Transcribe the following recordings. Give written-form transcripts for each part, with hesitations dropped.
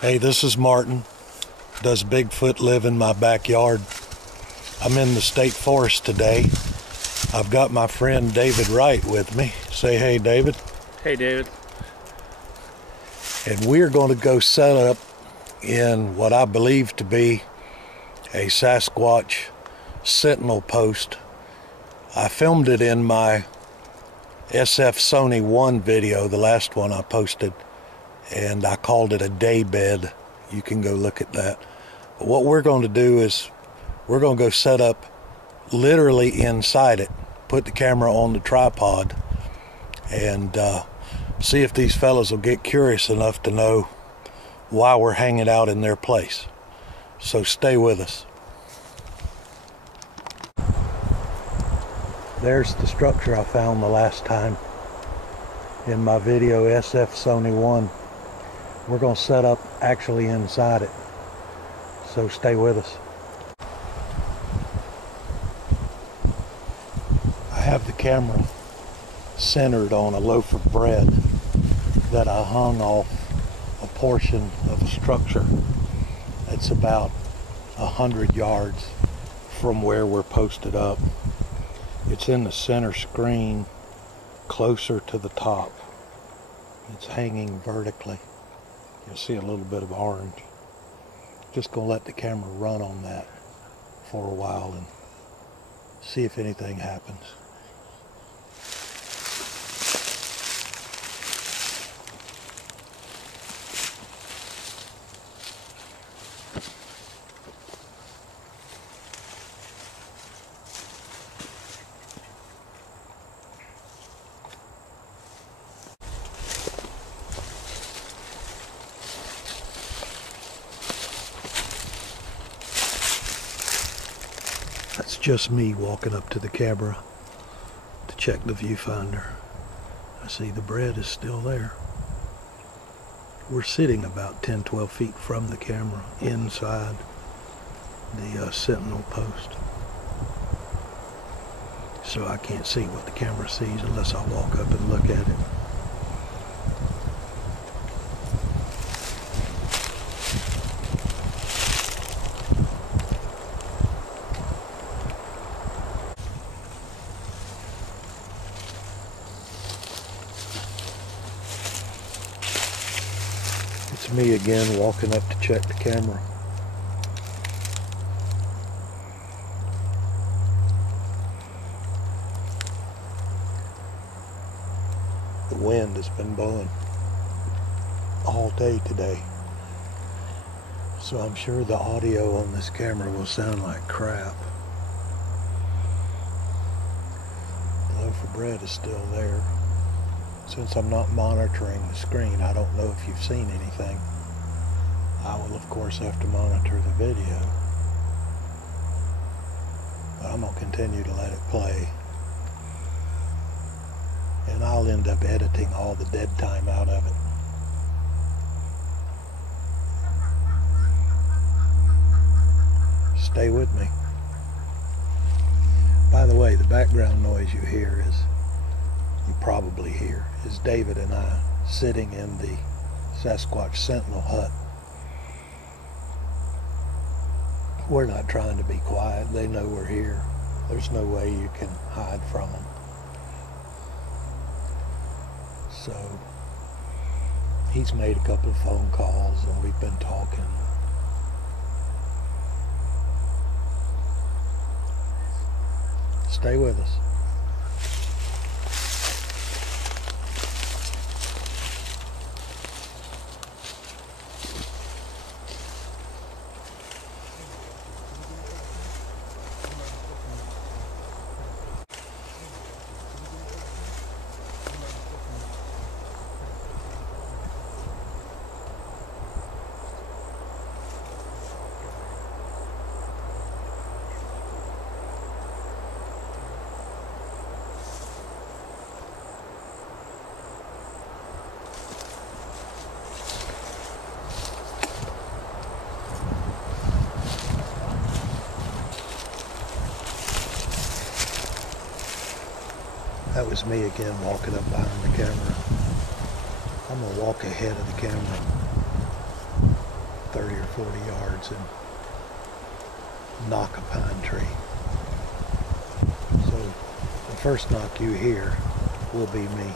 Hey, this is Martin. Does Bigfoot live in my backyard? I'm in the state forest today. I've got my friend David Wright with me. Say hey, David. Hey, David. And we're going to go set up in what I believe to be a Sasquatch Sentinel Post. I filmed it in my SF Sony 1 video, the last one I posted, and I called it a day bed. You can go look at that. But what we're going to do is we're going to go set up literally inside it, put the camera on the tripod, and see if these fellas will get curious enough to know why we're hanging out in their place. So stay with us. There's the structure I found the last time in my video SF Sony 1. We're going to set up actually inside it, so stay with us. I have the camera centered on a loaf of bread that I hung off a portion of a structure that's about 100 yards from where we're posted up. It's in the center screen, closer to the top. It's hanging vertically. You'll see a little bit of orange. Just gonna let the camera run on that for a while and see if anything happens. That's just me walking up to the camera to check the viewfinder. I see the bread is still there. We're sitting about 10-12 feet from the camera inside the Sentinel Post. So I can't see what the camera sees unless I walk up and look at it. It's me again walking up to check the camera. The wind has been blowing all day today, so I'm sure the audio on this camera will sound like crap. The loaf of bread is still there. Since I'm not monitoring the screen, I don't know if you've seen anything. I will, of course, have to monitor the video. But I'm going to continue to let it play. And I'll end up editing all the dead time out of it. Stay with me. By the way, the background noise you hear is, you probably hear, is David and I sitting in the Sasquatch Sentinel hut. We're not trying to be quiet. They know we're here. There's no way you can hide from them. So he's made a couple of phone calls and we've been talking. Stay with us. That was me again walking up behind the camera. I'm going to walk ahead of the camera. 30 or 40 yards and knock a pine tree. So the first knock you hear will be me.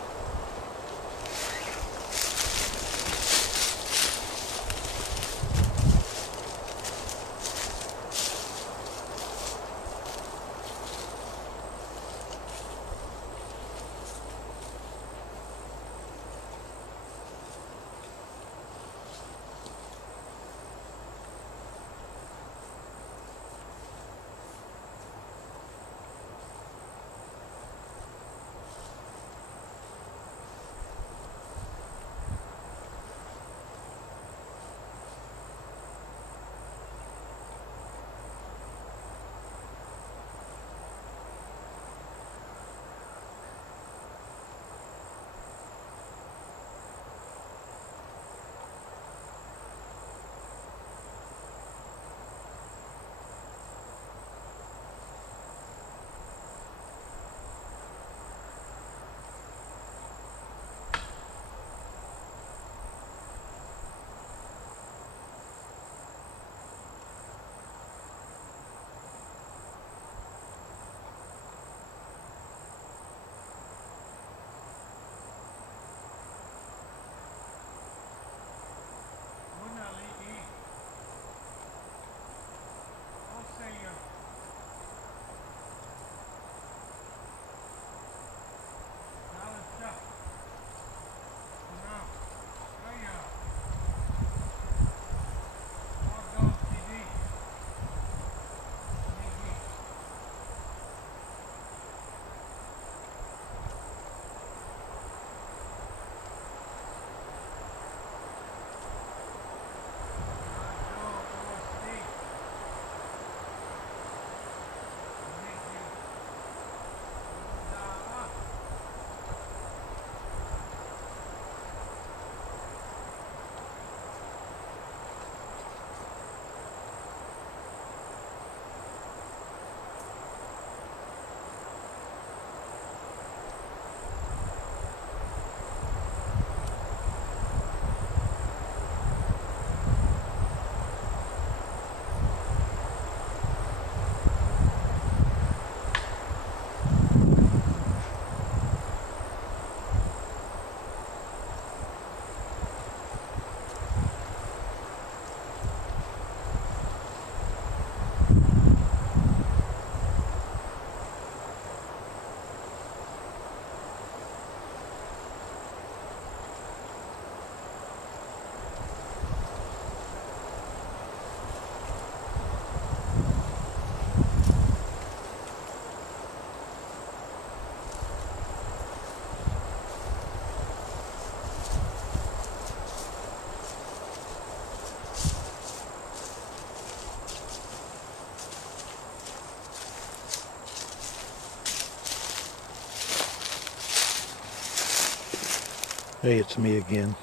Hey, it's me again.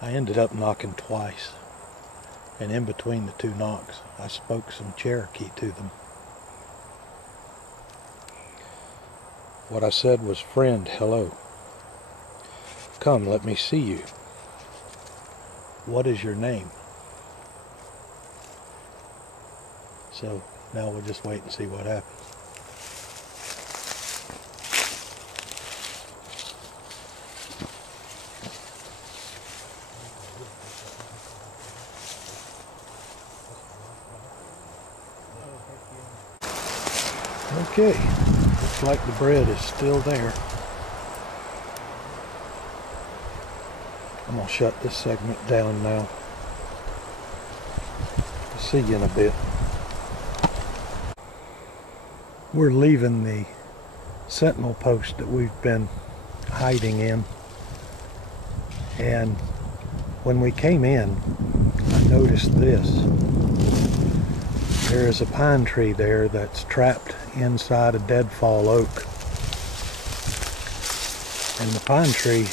I ended up knocking twice, and in between the two knocks, I spoke some Cherokee to them. What I said was, "Friend, hello. Come, let me see you. What is your name?" So now we'll just wait and see what happens. Okay, looks like the bread is still there. I'm going to shut this segment down now. I'll see you in a bit. We're leaving the Sentinel Post that we've been hiding in, and when we came in, I noticed this. There is a pine tree there that's trapped inside a deadfall oak. And the pine tree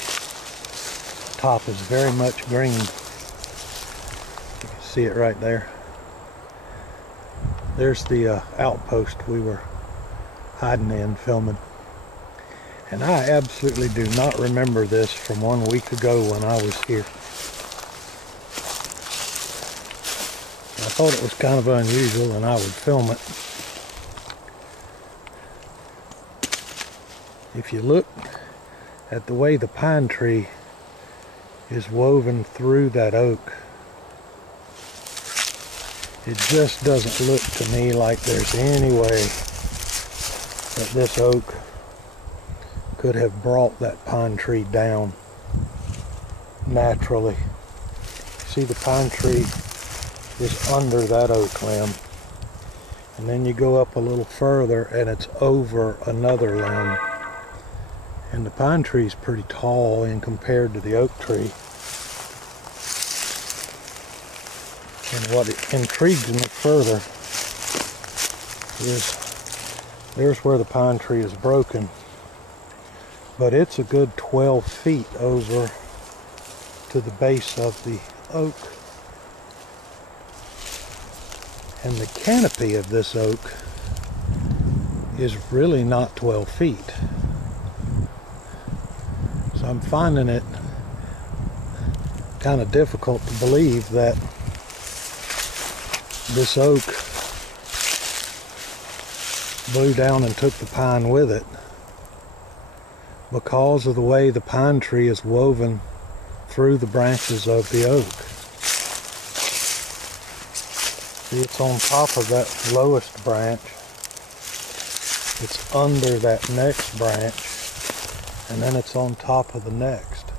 top is very much green. You can see it right there. There's the outpost we were hiding in filming. And I absolutely do not remember this from 1 week ago when I was here. I thought it was kind of unusual and I would film it. If you look at the way the pine tree is woven through that oak, it just doesn't look to me like there's any way that this oak could have brought that pine tree down naturally. See, the pine tree is under that oak limb, and then you go up a little further and it's over another limb, and the pine tree is pretty tall in compared to the oak tree. And what intrigues me further is there's where the pine tree is broken, but it's a good 12 feet over to the base of the oak. And the canopy of this oak is really not 12 feet. So I'm finding it kind of difficult to believe that this oak blew down and took the pine with it, because of the way the pine tree is woven through the branches of the oak. See, it's on top of that lowest branch, it's under that next branch, and then it's on top of the next.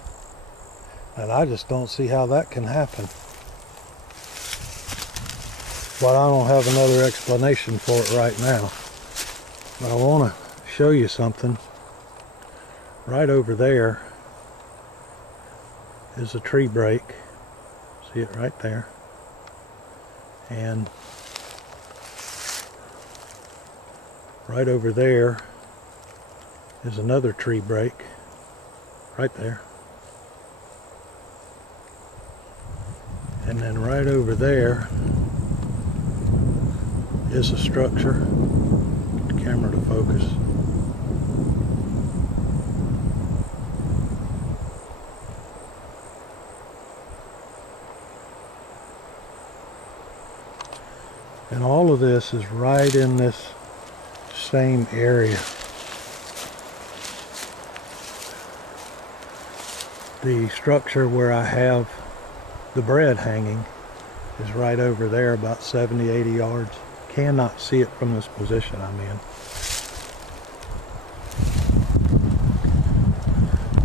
And I just don't see how that can happen. But I don't have another explanation for it right now. But I want to show you something. Right over there is a tree break. See it right there. And right over there is another tree break. Right there. And then right over there is a structure. Get the camera to focus. And all of this is right in this same area. The structure where I have the bread hanging is right over there, about 70-80 yards. Cannot see it from this position I'm in.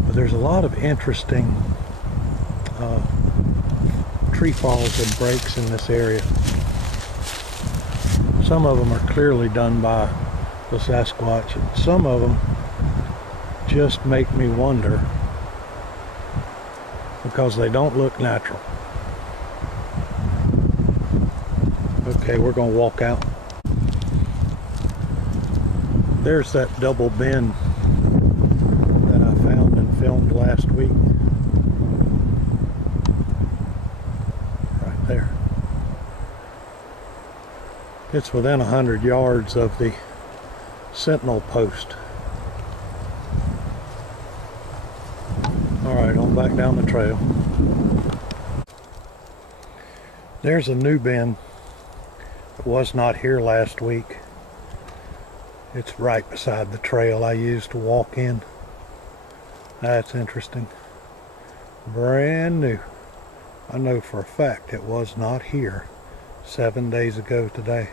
But there's a lot of interesting tree falls and breaks in this area. Some of them are clearly done by the Sasquatch, and some of them just make me wonder because they don't look natural. Okay, we're going to walk out. There's that double bend that I found and filmed last week. Right there. It's within 100 yards of the Sentinel Post. Alright, on back down the trail. There's a new bend that was not here last week. It's right beside the trail I used to walk in. That's interesting. Brand new. I know for a fact it was not here 7 days ago today.